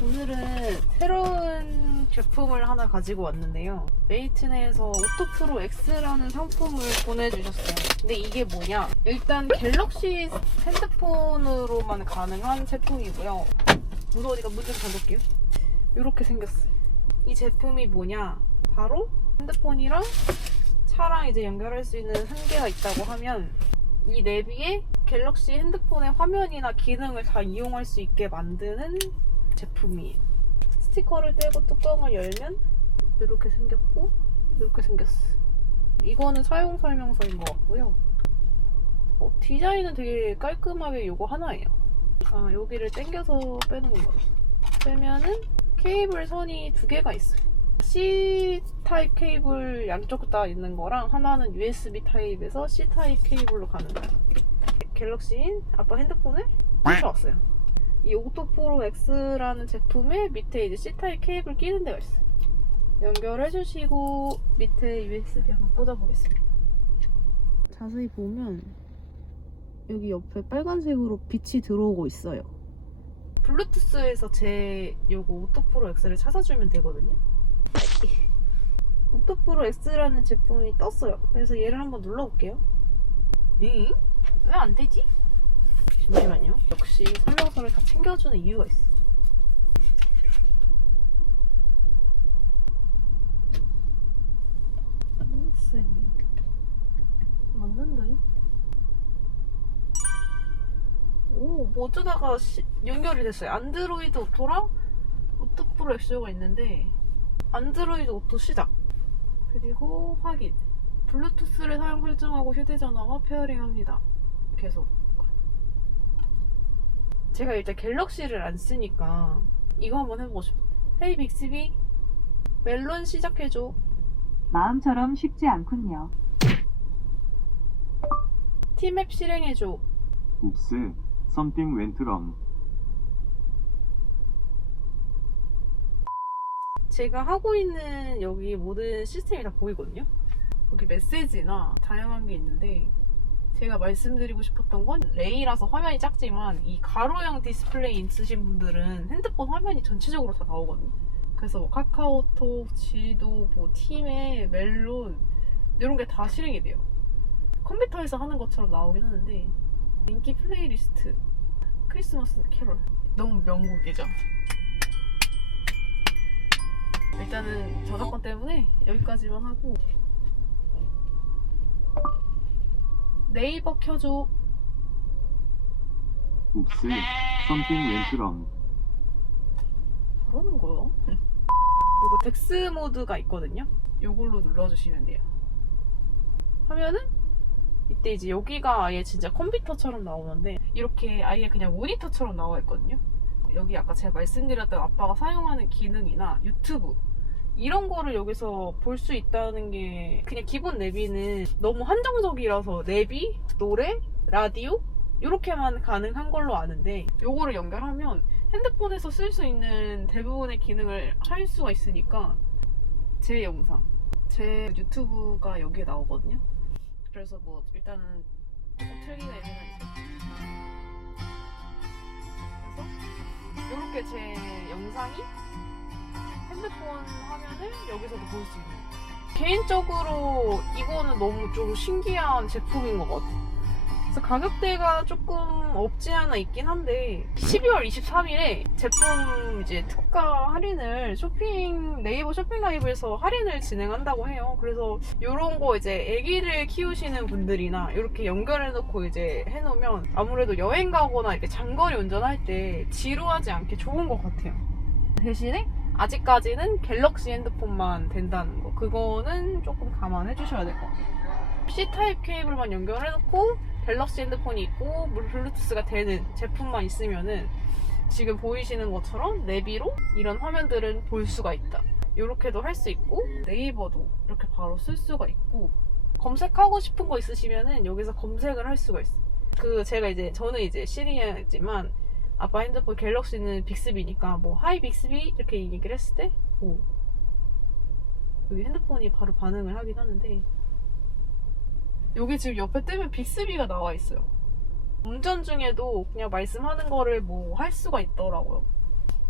오늘은 새로운 제품을 하나 가지고 왔는데요. 메이트네에서 오토프로 X라는 상품을 보내주셨어요. 근데 이게 뭐냐? 일단 갤럭시 핸드폰으로만 가능한 제품이고요. 무서우니까 문좀 닫을게요. 이렇게 생겼어요. 이 제품이 뭐냐? 바로 핸드폰이랑 차랑 이제 연결할 수 있는 한계가 있다고 하면 이 내비에 갤럭시 핸드폰의 화면이나 기능을 다 이용할 수 있게 만드는 제품이에요. 스티커를 떼고 뚜껑을 열면 이렇게 생겼고 이렇게 생겼어. 이거는 사용 설명서인 것 같고요. 어, 디자인은 되게 깔끔하게 이거 하나예요. 아 여기를 당겨서 빼는 거예요. 빼면은 케이블 선이 두 개가 있어요. C 타입 케이블 양쪽 다 있는 거랑 하나는 USB 타입에서 C 타입 케이블로 가는 거예요. 갤럭시인 아빠 핸드폰을 훔쳐왔어요. 이 오토프로 X라는 제품에 밑에 이제 C 타입 케이블 끼는 데가 있어요. 연결해 주시고 밑에 USB 한번 꽂아보겠습니다. 자세히 보면 여기 옆에 빨간색으로 빛이 들어오고 있어요. 블루투스에서 제 요거 오토프로 X를 찾아주면 되거든요. 오토프로 X라는 제품이 떴어요. 그래서 얘를 한번 눌러볼게요. 응? 왜 안 되지? 잠시만요. 역시 설명서를 다 챙겨주는 이유가 있어. 음, 쌤. 맞는데? 오, 뭐 어쩌다가 시- 연결이 됐어요. 안드로이드 오토랑 오토 프로 엑스가 있는데 안드로이드 오토 시작. 그리고 확인. 블루투스를 사용 설정하고 휴대전화와 페어링합니다. 계속. 제가 일단 갤럭시를 안 쓰니까 이거 한번 해보고 싶어요. 헤이 빅스비 멜론 시작해줘. 마음처럼 쉽지 않군요. 티맵 실행해줘. Oops, something went wrong. 제가 하고 있는 여기 모든 시스템이 다 보이거든요. 여기 메시지나 다양한 게 있는데 제가 말씀드리고 싶었던 건 레이라서 화면이 작지만 이 가로형 디스플레이 있으신 분들은 핸드폰 화면이 전체적으로 다 나오거든요. 그래서 뭐 카카오톡, 지도, 뭐 팀의 멜론 이런 게 다 실행이 돼요. 컴퓨터에서 하는 것처럼 나오긴 하는데 인기 플레이리스트, 크리스마스 캐롤 너무 명곡이죠. 일단은 저작권 때문에 여기까지만 하고 네이버 켜줘 Oops, something went wrong. 그러는 거요? 이거 덱스 모드가 있거든요 이걸로 눌러주시면 돼요 하면은 이때 이제 여기가 아예 진짜 컴퓨터처럼 나오는데 이렇게 아예 그냥 모니터처럼 나와 있거든요 여기 아까 제가 말씀드렸던 아빠가 사용하는 기능이나 유튜브 이런 거를 여기서 볼 수 있다는 게 그냥 기본 내비는 너무 한정적이라서 내비, 노래, 라디오 이렇게만 가능한 걸로 아는데 요거를 연결하면 핸드폰에서 쓸 수 있는 대부분의 기능을 할 수가 있으니까 제 영상, 제 유튜브가 여기에 나오거든요. 그래서 뭐 일단은 틀기가 애매가 있어요. 그래서 이렇게 제 영상이 핸드폰 화면을 여기서도 볼 수 있는. 개인적으로 이거는 너무 좀 신기한 제품인 것 같아요. 그래서 가격대가 조금 없지 않아 있긴 한데 12월 23일에 제품 이제 특가 할인을 쇼핑 네이버 쇼핑 라이브에서 할인을 진행한다고 해요. 그래서 이런 거 이제 아기를 키우시는 분들이나 이렇게 연결해놓고 이제 해놓으면 아무래도 여행 가거나 이렇게 장거리 운전할 때 지루하지 않게 좋은 것 같아요. 대신에 아직까지는 갤럭시 핸드폰만 된다는 거 그거는 조금 감안해 주셔야 될 것 같아요. C 타입 케이블만 연결해 놓고 갤럭시 핸드폰이 있고 블루투스가 되는 제품만 있으면은 지금 보이시는 것처럼 내비로 이런 화면들은 볼 수가 있다. 이렇게도 할 수 있고 네이버도 이렇게 바로 쓸 수가 있고 검색하고 싶은 거 있으시면은 여기서 검색을 할 수가 있어. 그 제가 이제 저는 이제 시리아지만 아빠 핸드폰 갤럭시는 빅스비니까 뭐 하이 빅스비 이렇게 얘기를 했을 때 오. 여기 핸드폰이 바로 반응을 하긴 하는데 여기 지금 옆에 뜨면 빅스비가 나와 있어요. 운전 중에도 그냥 말씀하는 거를 뭐 할 수가 있더라고요.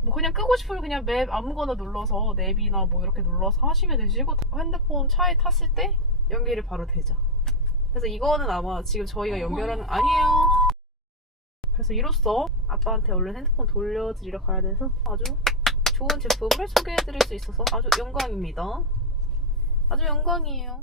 뭐 그냥 끄고 싶으면 그냥 맵 아무거나 눌러서 앱이나 뭐 이렇게 눌러서 하시면 되시고 핸드폰 차에 탔을 때 연결이 바로 되죠. 그래서 이거는 아마 지금 저희가 연결하는 아니에요. 그래서 이로써 아빠한테 얼른 핸드폰 돌려드리러 가야 돼서 아주 좋은 제품을 소개해드릴 수 있어서 아주 영광입니다. 아주 영광이에요.